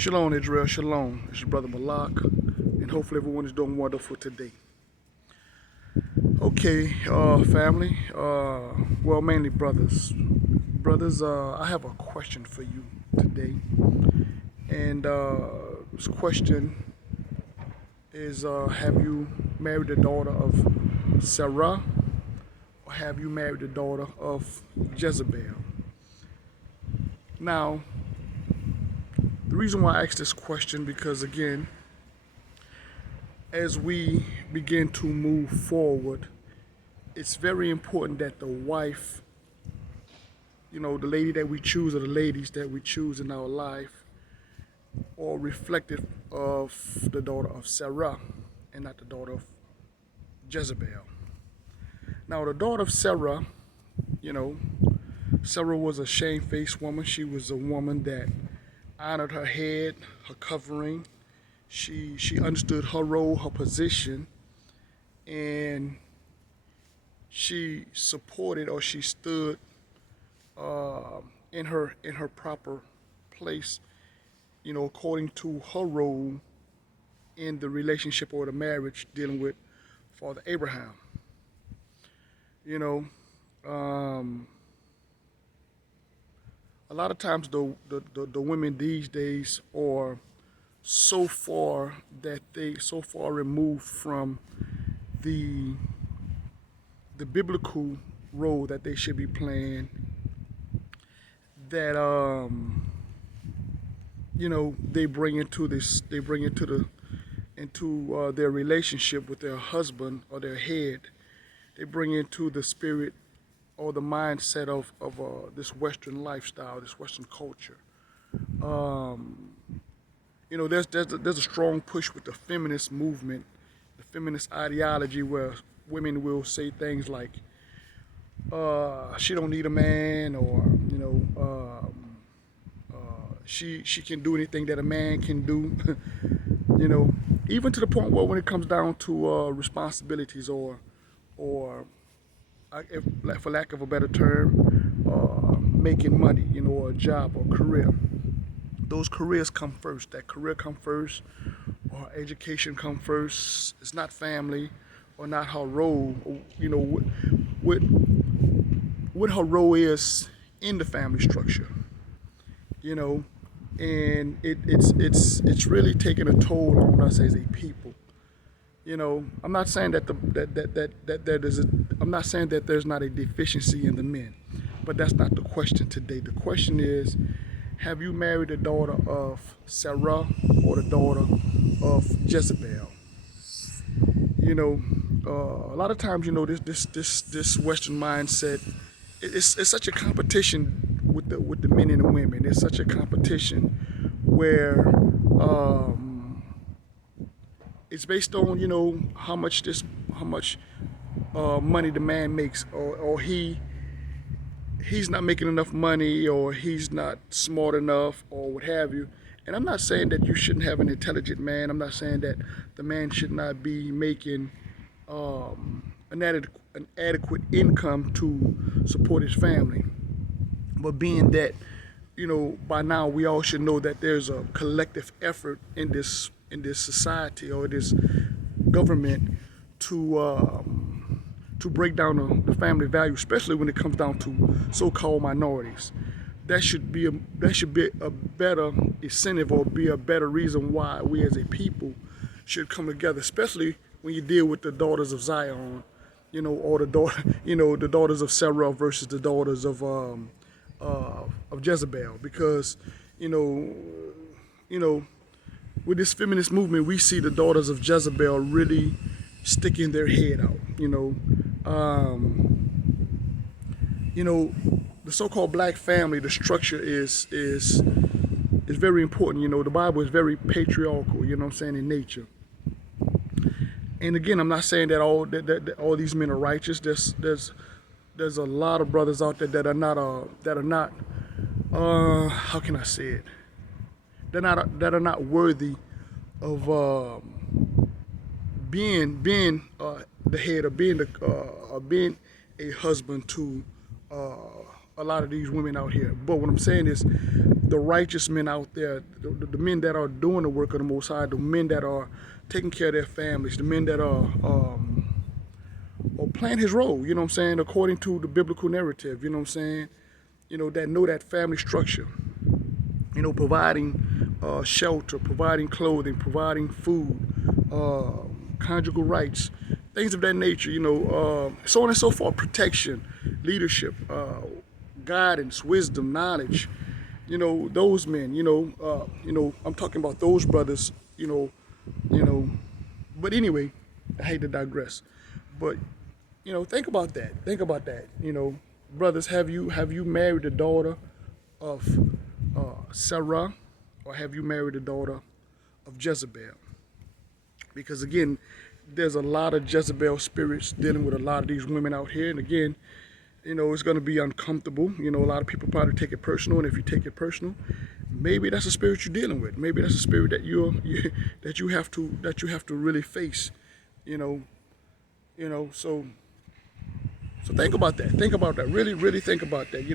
Shalom, Israel, shalom. It's your brother Malak, and hopefully everyone is doing wonderful today. Okay, family, well, mainly brothers. Brothers, I have a question for you today, and this question is, have you married the daughter of Sarah, or have you married the daughter of Jezebel? Now, the reason why I ask this question, because again, as we begin to move forward, it's very important that the wife, the lady that we choose or the ladies that we choose in our life are reflective of the daughter of Sarah and not the daughter of Jezebel. Now, the daughter of Sarah, you know, Sarah was a shamefaced woman. She was a woman that honored her head, her covering. She understood her role, her position, and she supported, or she stood in her proper place, according to her role in the relationship or the marriage dealing with Father Abraham. A lot of times the women these days are so far removed from the biblical role that they should be playing, that they bring into their relationship with their husband or their head. They bring into the spirit or the mindset of this Western lifestyle, this Western culture. There's a strong push with the feminist movement, the feminist ideology, where women will say things like, she don't need a man, or she can do anything that a man can do. Even to the point where when it comes down to responsibilities, or for lack of a better term, making money, or a job or career. Those careers come first. That career come first, or education come first. It's not family, or not her role. What her role is in the family structure. And it's really taking a toll on us as a people. I'm not saying that I'm not saying that there's not a deficiency in the men, but that's not the question today. The question is, have you married the daughter of Sarah or the daughter of Jezebel? A lot of times, this Western mindset, it's such a competition with the men and the women. It's such a competition where it's based on how much money the man makes, or he's not making enough money, or he's not smart enough, or what have you. And I'm not saying that you shouldn't have an intelligent man. I'm not saying that the man should not be making an adequate income to support his family. But being that, by now we all should know that there's a collective effort in this society, or this government, to break down the family value, especially when it comes down to so-called minorities. That should be a better incentive, or be a better reason why we as a people should come together, especially when you deal with the daughters of Zion, or the daughters of Sarah versus the daughters of Jezebel. Because with this feminist movement, we see the daughters of Jezebel really sticking their head out. The so-called black family, the structure is very important. The Bible is very patriarchal, in nature. And again, I'm not saying that all these men are righteous. There's a lot of brothers out there that are not how can I say it? That are not worthy of being the head, or being a husband to a lot of these women out here. But what I'm saying is, the righteous men out there, the men that are doing the work of the Most High, the men that are taking care of their families, the men that are playing his role, you know what I'm saying, according to the biblical narrative, you know what I'm saying, that know that family structure, providing shelter, providing clothing, providing food, conjugal rights, things of that nature, so on and so forth, protection, leadership, guidance, wisdom, knowledge, those men, I'm talking about those brothers, but anyway, I hate to digress, but, think about that, brothers, have you married the daughter of Sarah, or have you married the daughter of Jezebel? Because again, there's a lot of Jezebel spirits dealing with a lot of these women out here, and again, it's going to be uncomfortable. A lot of people probably take it personal, and if you take it personal, maybe that's a spirit you're dealing with. Maybe that's a spirit that that you have to really face. So think about that. Think about that. Really, really think about that.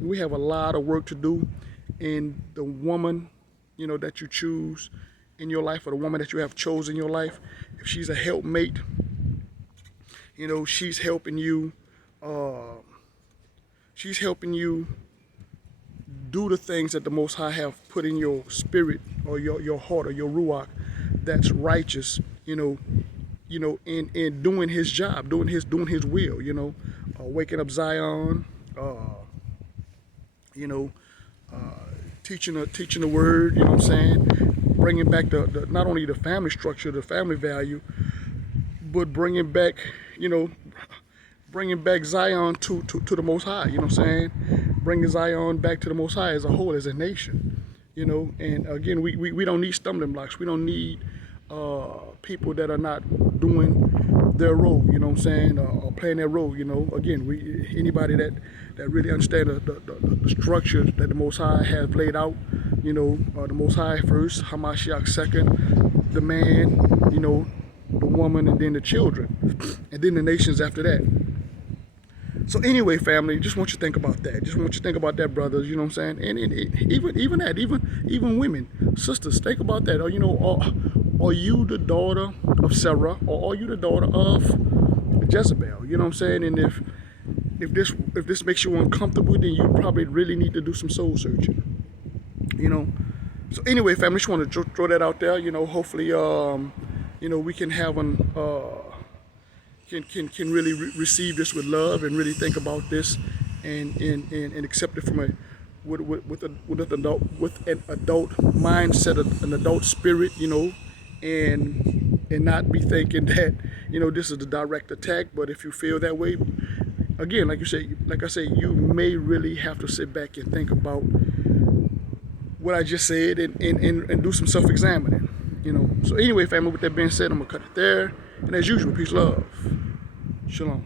We have a lot of work to do, in the woman, that you choose in your life, or the woman that you have chosen in your life. If she's a helpmate, she's helping you. She's helping you do the things that the Most High have put in your spirit, or your heart, or your ruach, that's righteous. In doing his job, doing his will. Waking up Zion. Teaching the word. You know what I'm saying? Bringing back the not only the family structure, the family value, but bringing back Zion to the Most High. You know what I'm saying? Bringing Zion back to the Most High as a whole, as a nation. And again, we don't need stumbling blocks. We don't need people that are not doing their role, you know what I'm saying, or playing their role. Again, anybody that really understand the structure that the Most High has laid out, the Most High first, Hamashiach second, the man, the woman, and then the children, and then the nations after that. So anyway, family, just want you to think about that. Just want you to think about that, brothers. You know what I'm saying? And even women, sisters, think about that. Are you the daughter of Sarah, or are you the daughter of Jezebel? You know what I'm saying? And if this makes you uncomfortable, then you probably really need to do some soul searching. So anyway, family, just want to throw that out there. Hopefully, we can have can really receive this with love, and really think about this, and accept it from with an adult mindset, an adult spirit, and not be thinking that this is the direct attack. But if you feel that way, again, like I say, you may really have to sit back and think about what I just said, and do some self-examining. So anyway, family, with that being said, I'm gonna cut it there. And as usual, peace, love, shalom.